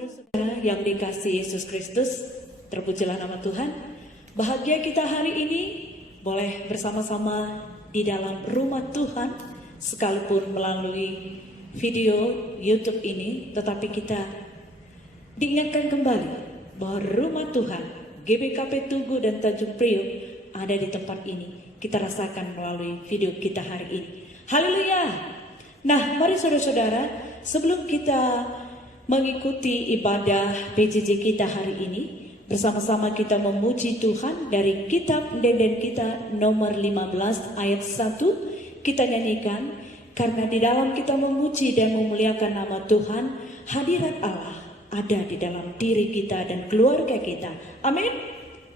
Saudara yang dikasihi Yesus Kristus, terpujilah nama Tuhan. Bahagia kita hari ini boleh bersama-sama di dalam rumah Tuhan, sekalipun melalui video YouTube ini, tetapi kita diingatkan kembali bahwa rumah Tuhan GBKP Tugu dan Tanjung Priok ada di tempat ini. Kita rasakan melalui video kita hari ini. Haleluya. Nah, mari saudara-saudara, sebelum kita mengikuti ibadah PJJ kita hari ini, bersama-sama kita memuji Tuhan dari kitab Denden kita nomor 15 ayat 1. Kita nyanyikan, karena di dalam kita memuji dan memuliakan nama Tuhan, hadirat Allah ada di dalam diri kita dan keluarga kita. Amin.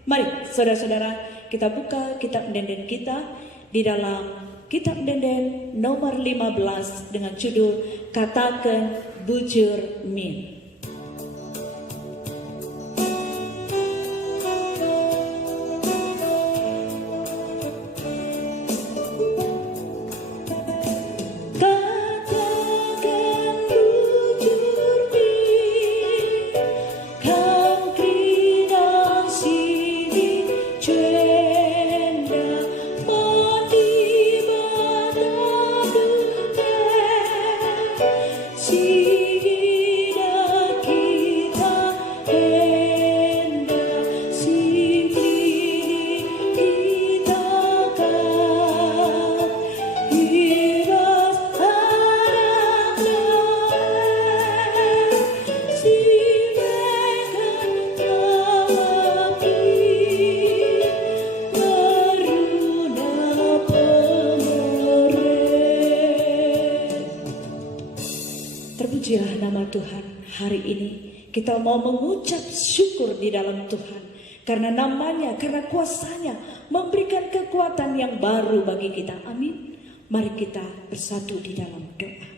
Mari saudara-saudara, kita buka kitab Denden kita di dalam kitab Denden nomor 15 dengan judul Katakan Bujur Min. Terpujilah nama Tuhan. Hari ini kita mau mengucap syukur di dalam Tuhan, karena namanya, karena kuasanya memberikan kekuatan yang baru bagi kita. Amin. Mari kita bersatu di dalam doa.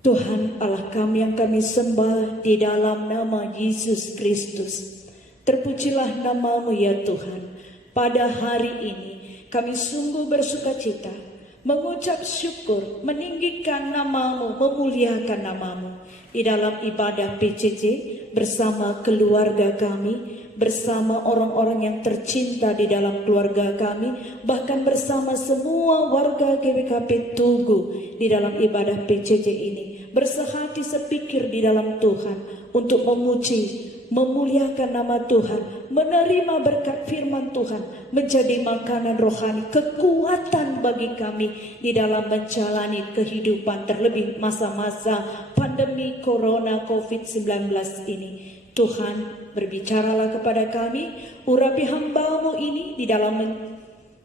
Tuhan Allah kami yang kami sembah di dalam nama Yesus Kristus, terpujilah namamu ya Tuhan. Pada hari ini kami sungguh bersukacita, mengucap syukur, meninggikan namamu, memuliakan namamu di dalam ibadah PJJ bersama keluarga kami, bersama orang-orang yang tercinta di dalam keluarga kami, bahkan bersama semua warga GBKP Tugu di dalam ibadah PJJ ini, bersehati sepikir di dalam Tuhan untuk memuji, memuliakan nama Tuhan, menerima berkat firman Tuhan menjadi makanan rohani, kekuatan bagi kami di dalam menjalani kehidupan, terlebih masa-masa pandemi Corona COVID-19 ini. Tuhan, berbicaralah kepada kami, urapi hamba-Mu ini di dalam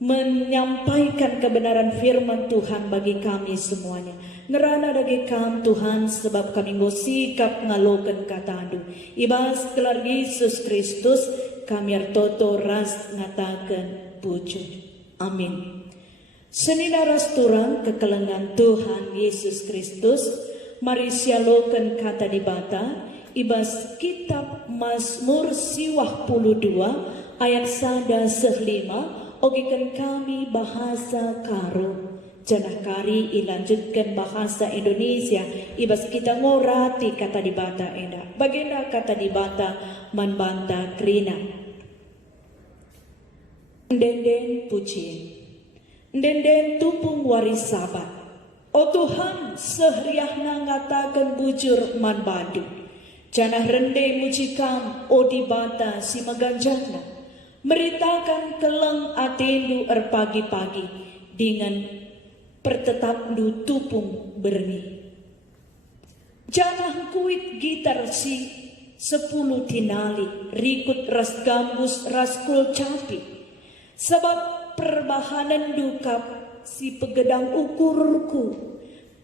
menyampaikan kebenaran firman Tuhan bagi kami semuanya. Ngerana dagi kam Tuhan, sebab kami sikap ngaloken katandu. Ibas gelar Yesus Kristus, kami artoto ras ngatakan puji. Amin. Senina ras turang kekelengan Tuhan Yesus Kristus, mari sialoken kata dibata, ibas kitab Mazmur siwah 22 ayat 1-5, ogikan kami bahasa karo. Janah kari ilanjutkan bahasa Indonesia, ibas kita ngorati kata dibata enda. Bagenda kata dibata manbanta krina. Denden pujian, denden tupung waris sabat. O Tuhan, sehriahna ngatakan bujur manbadu. Janah rende mujikam, o dibata si maganjana. Meritakan keleng atendu pagi-pagi dengan pertetap du tupung berni. Janah kuit gitar si 10 tinali, rikut ras gambus ras kul capi. Sebab perbahanan dukap si pegedang ukurku,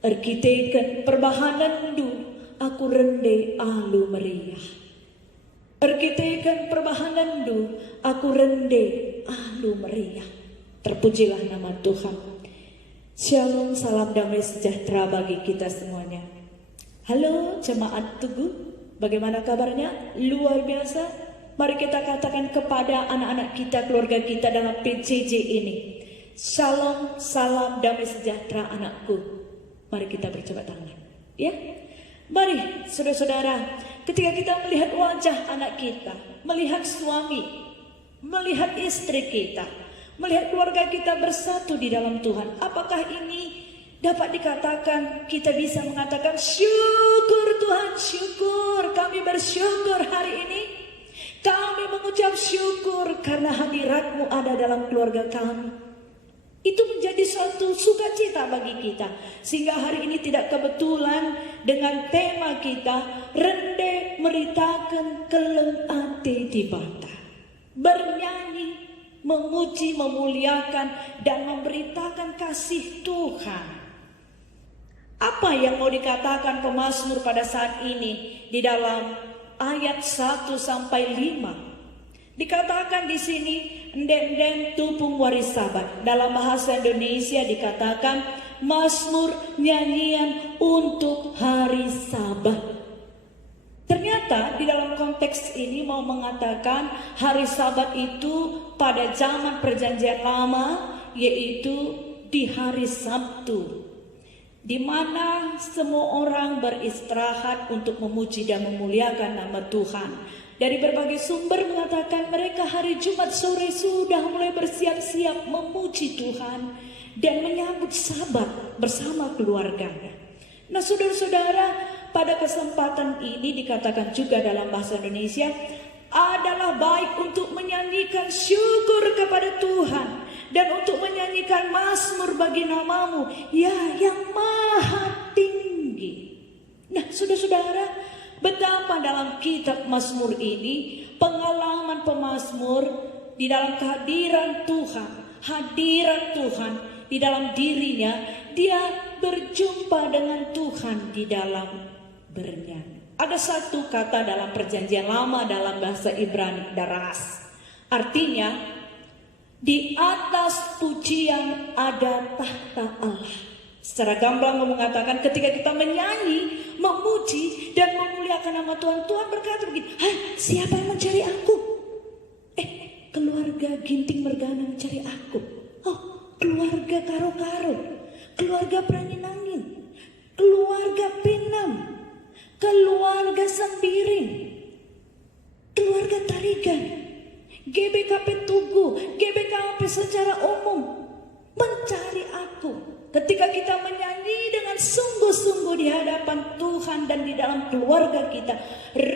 erkitekan perbahanan du aku rende alu meriah. Erkitekan perbahanan du aku rende alu meriah. Terpujilah nama Tuhan. Shalom, salam damai sejahtera bagi kita semuanya. Halo jemaat Tugu, bagaimana kabarnya? Luar biasa. Mari kita katakan kepada anak-anak kita, keluarga kita dalam PJJ ini, Shalom, salam damai sejahtera anakku. Mari kita berjabat tangan, ya. Mari saudara-saudara, ketika kita melihat wajah anak kita, melihat suami, melihat istri kita, melihat keluarga kita bersatu di dalam Tuhan, apakah ini dapat dikatakan, kita bisa mengatakan syukur Tuhan, syukur, kami bersyukur hari ini. Kami mengucap syukur karena hadirat-Mu ada dalam keluarga kami. Itu menjadi suatu sukacita bagi kita. Sehingga hari ini tidak kebetulan dengan tema kita, rende meritakan keleng ate di bata. Bernyanyi, memuji, memuliakan, dan memberitakan kasih Tuhan. Apa yang mau dikatakan pemazmur pada saat ini di dalam ayat 1 sampai 5? Dikatakan di sini ndem tupung waris sabat. Dalam bahasa Indonesia dikatakan mazmur nyanyian untuk hari Sabat. Ternyata di dalam konteks ini mau mengatakan hari Sabat itu pada zaman Perjanjian Lama, yaitu di hari Sabtu, di mana semua orang beristirahat untuk memuji dan memuliakan nama Tuhan. Dari berbagai sumber mengatakan mereka hari Jumat sore sudah mulai bersiap-siap memuji Tuhan dan menyambut Sabat bersama keluarganya. Nah, saudara-saudara, pada kesempatan ini dikatakan juga dalam bahasa Indonesia adalah baik untuk menyanyikan syukur kepada Tuhan dan untuk menyanyikan mazmur bagi nama-Mu, ya yang maha tinggi. Nah, saudara-saudara, betapa dalam kitab Mazmur ini pengalaman pemazmur di dalam kehadiran Tuhan, hadirat Tuhan di dalam dirinya, dia berjumpa dengan Tuhan di dalam bernyanyi. Ada satu kata dalam Perjanjian Lama dalam bahasa Ibrani, daras. Artinya, di atas pujian ada tahta Allah. Secara gamblang mengatakan ketika kita menyanyi, memuji dan memuliakan nama Tuhan, Tuhan berkata begini, "Hai, siapa yang mencari aku? Keluarga Ginting Mergana mencari aku. Oh, keluarga Karo-Karo, keluarga Praninangin, keluarga Pinam, keluarga Sembiring, keluarga Tarigan, GBKP Tugu, GBKP secara umum mencari aku." Ketika kita menyanyi dengan sungguh-sungguh di hadapan Tuhan dan di dalam keluarga kita,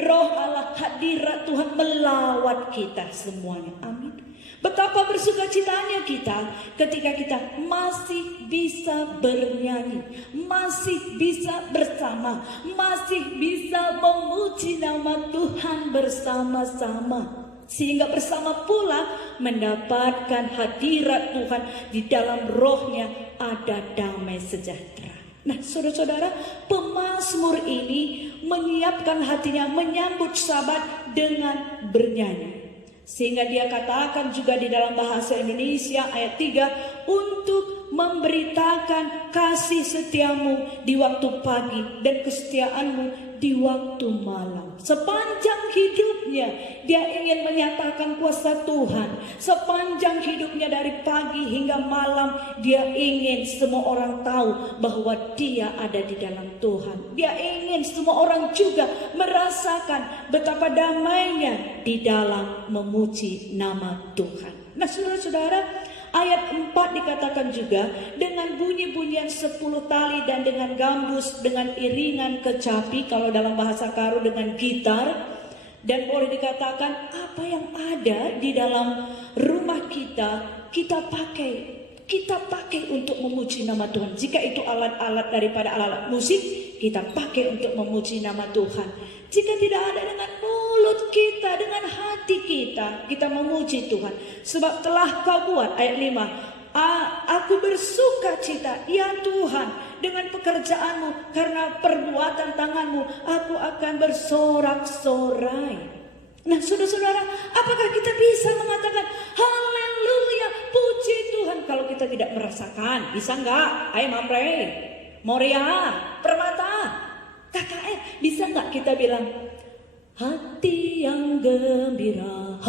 Roh Allah, hadirat Tuhan melawat kita semuanya. Amin. Betapa bersukacitanya kita ketika kita masih bisa bernyanyi, masih bisa bersama, masih bisa memuji nama Tuhan bersama-sama. Sehingga bersama pula mendapatkan hadirat Tuhan, di dalam rohnya ada damai sejahtera. Nah, saudara-saudara, pemazmur ini menyiapkan hatinya menyambut Sabat dengan bernyanyi. Sehingga dia katakan juga di dalam bahasa Indonesia ayat 3, untuk memberitakan kasih setiamu di waktu pagi dan kesetiaanmu di waktu malam. Sepanjang hidupnya dia ingin menyatakan kuasa Tuhan. Sepanjang hidupnya dari pagi hingga malam dia ingin semua orang tahu bahwa dia ada di dalam Tuhan. Dia ingin semua orang juga merasakan betapa damainya di dalam memuji nama Tuhan. Nah, saudara-saudara, ayat 4 dikatakan juga dengan bunyi-bunyian 10 tali dan dengan gambus, dengan iringan kecapi, kalau dalam bahasa Karo dengan gitar. Dan boleh dikatakan apa yang ada di dalam rumah kita, kita pakai untuk memuji nama Tuhan. Jika itu alat-alat daripada alat-alat musik, kita pakai untuk memuji nama Tuhan. Jika tidak ada, dengan mulut kita, dengan hati kita memuji Tuhan. Sebab telah Kau buat, ayat 5, aku bersuka cita, ya Tuhan, dengan pekerjaanmu, karena perbuatan tanganmu, aku akan bersorak-sorai. Nah, saudara-saudara, apakah kita bisa mengatakan haleluya, puji Tuhan, kalau kita tidak merasakan? Bisa enggak? Ayo Mamre, Moria, Permata, KKN, bisa enggak kita bilang hati yang gembira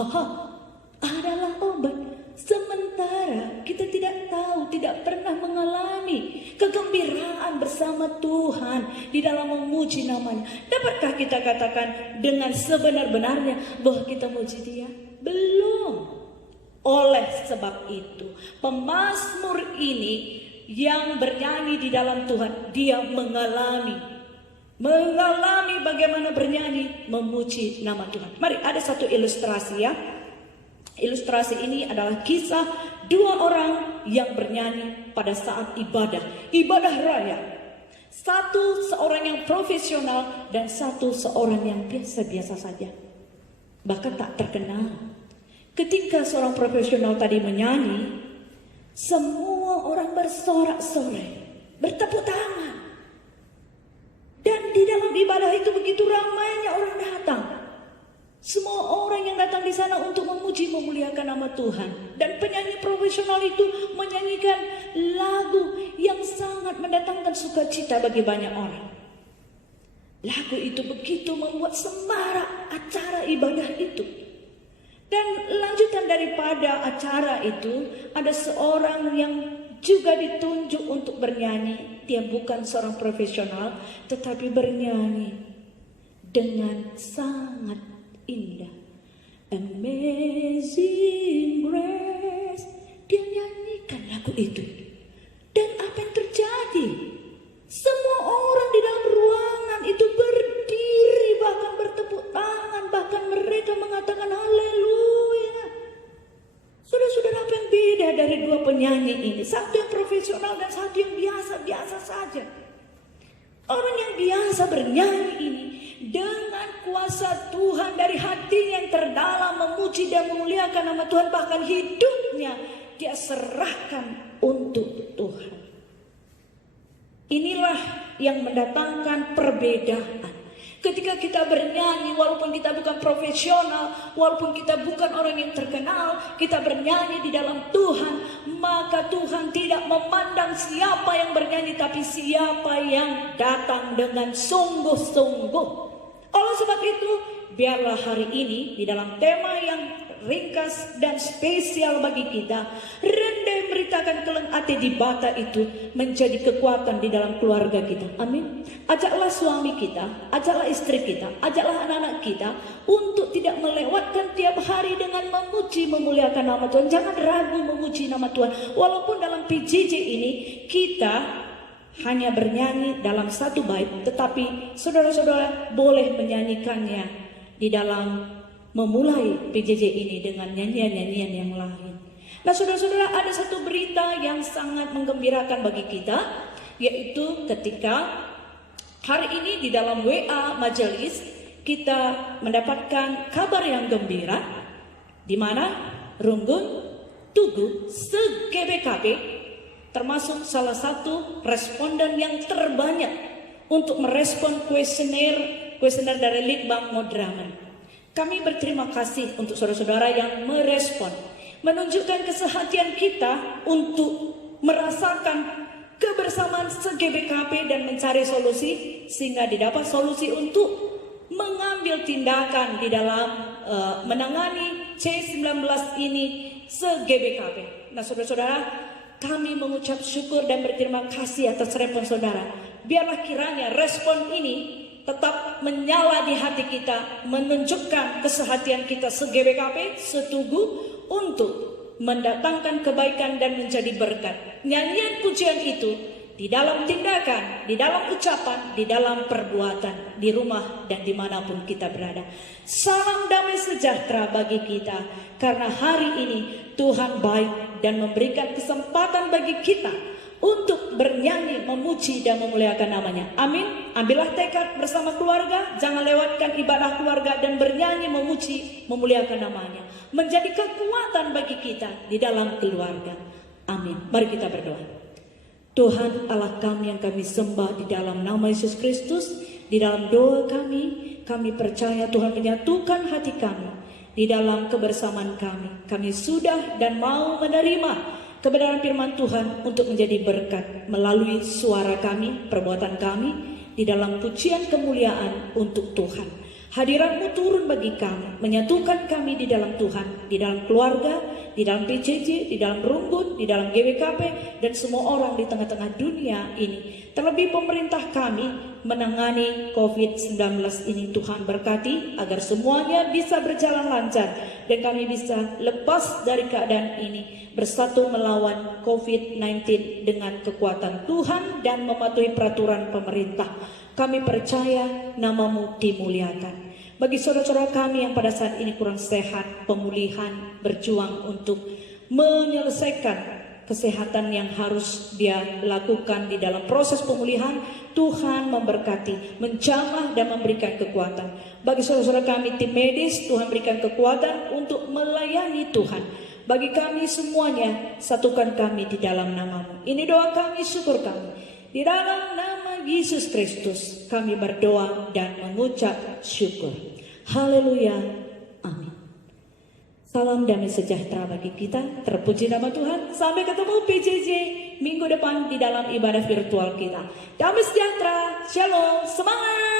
adalah obat sementara saudara, kita tidak tahu, tidak pernah mengalami kegembiraan bersama Tuhan di dalam memuji namanya. Dapatkah kita katakan dengan sebenar-benarnya bahwa kita muji Dia? Belum. Oleh sebab itu, pemazmur ini yang bernyanyi di dalam Tuhan, dia mengalami bagaimana bernyanyi memuji nama Tuhan. Mari ada satu ilustrasi ya. Ilustrasi ini adalah kisah dua orang yang bernyanyi pada saat ibadah raya. Satu seorang yang profesional dan satu seorang yang biasa-biasa saja, bahkan tak terkenal. Ketika seorang profesional tadi menyanyi, semua orang bersorak-sorai, bertepuk tangan. Dan di dalam ibadah itu begitu ramainya orang datang. Semua orang yang datang di sana untuk memuji, memuliakan nama Tuhan. Dan penyanyi profesional itu menyanyikan lagu yang sangat mendatangkan sukacita bagi banyak orang. Lagu itu begitu membuat semarak acara ibadah itu. Dan lanjutan daripada acara itu, ada seorang yang juga ditunjuk untuk bernyanyi. Dia bukan seorang profesional, tetapi bernyanyi dengan sangat indah. Amazing Grace. Dia nyanyikan lagu itu. Dan apa yang terjadi? Semua orang di dalam ruangan itu berdiri, bahkan bertepuk tangan, bahkan mereka mengatakan haleluya. Saudara-saudara, apa yang beda dari dua penyanyi ini? Satu yang profesional dan satu yang biasa-biasa saja. Orang yang biasa bernyanyi ini dengan kuasa Tuhan dari hatinya yang terdalam memuji dan memuliakan nama Tuhan, bahkan hidupnya dia serahkan untuk Tuhan. Inilah yang mendatangkan perbedaan. Ketika kita bernyanyi, walaupun kita bukan profesional, walaupun kita bukan orang yang terkenal, kita bernyanyi di dalam Tuhan, maka Tuhan tidak memandang siapa yang bernyanyi, tapi siapa yang datang dengan sungguh-sungguh. Oleh sebab itu, biarlah hari ini di dalam tema yang ringkas dan spesial bagi kita, rendai meritakan keleng ati di bata itu menjadi kekuatan di dalam keluarga kita. Amin. Ajaklah suami kita, ajaklah istri kita, ajaklah anak-anak kita untuk tidak melewatkan tiap hari dengan memuji memuliakan nama Tuhan. Jangan ragu memuji nama Tuhan. Walaupun dalam PJJ ini kita hanya bernyanyi dalam satu bait, tetapi saudara-saudara boleh menyanyikannya di dalam memulai PJJ ini dengan nyanyian-nyanyian yang lain. Nah, saudara-saudara, ada satu berita yang sangat menggembirakan bagi kita, yaitu ketika hari ini di dalam WA majelis kita mendapatkan kabar yang gembira, di mana Runggun Tugu se-GBKP termasuk salah satu responden yang terbanyak untuk merespon kuesioner dari Litbang Madraman. Kami berterima kasih untuk saudara-saudara yang merespon, menunjukkan kesehatian kita untuk merasakan kebersamaan se-GBKP dan mencari solusi, sehingga didapat solusi untuk mengambil tindakan di dalam menangani C19 ini se-GBKP. Nah, saudara-saudara, kami mengucap syukur dan berterima kasih atas respon saudara. Biarlah kiranya respon ini tetap menyala di hati kita, menunjukkan kesehatian kita se-GBKP, setugu untuk mendatangkan kebaikan dan menjadi berkat. Nyanyian pujian itu di dalam tindakan, di dalam ucapan, di dalam perbuatan, di rumah dan dimanapun kita berada. Salam damai sejahtera bagi kita, karena hari ini Tuhan baik dan memberikan kesempatan bagi kita untuk bernyanyi, memuji dan memuliakan namanya. Amin. Ambillah tekad bersama keluarga, jangan lewatkan ibadah keluarga dan bernyanyi, memuji, memuliakan namanya, menjadi kekuatan bagi kita di dalam keluarga. Amin. Mari kita berdoa. Tuhan Allah kami yang kami sembah, di dalam nama Yesus Kristus, di dalam doa kami percaya Tuhan menyatukan hati kami di dalam kebersamaan kami. Kami sudah dan mau menerima kebenaran firman Tuhan untuk menjadi berkat melalui suara kami, perbuatan kami di dalam pujian kemuliaan untuk Tuhan. Hadirat-Mu turun bagi kami, menyatukan kami di dalam Tuhan, di dalam keluarga, di dalam PCC, di dalam Runggun, di dalam GWKP, dan semua orang di tengah-tengah dunia ini. Terlebih pemerintah kami menangani COVID-19 ini, Tuhan berkati agar semuanya bisa berjalan lancar dan kami bisa lepas dari keadaan ini, bersatu melawan COVID-19 dengan kekuatan Tuhan dan mematuhi peraturan pemerintah. Kami percaya nama-Mu dimuliakan. Bagi saudara-saudara kami yang pada saat ini kurang sehat, pemulihan, berjuang untuk menyelesaikan kesehatan yang harus dia lakukan di dalam proses pemulihan, Tuhan memberkati, menjamah dan memberikan kekuatan. Bagi saudara-saudara kami tim medis, Tuhan berikan kekuatan untuk melayani Tuhan. Bagi kami semuanya, satukan kami di dalam nama-Mu. Ini doa kami, syukur kami. Di dalam nama Yesus Kristus kami berdoa dan mengucap syukur. Haleluya. Amin. Salam damai sejahtera bagi kita. Terpuji nama Tuhan. Sampai ketemu PJJ minggu depan di dalam ibadah virtual kita. Damai sejahtera. Shalom. Semangat.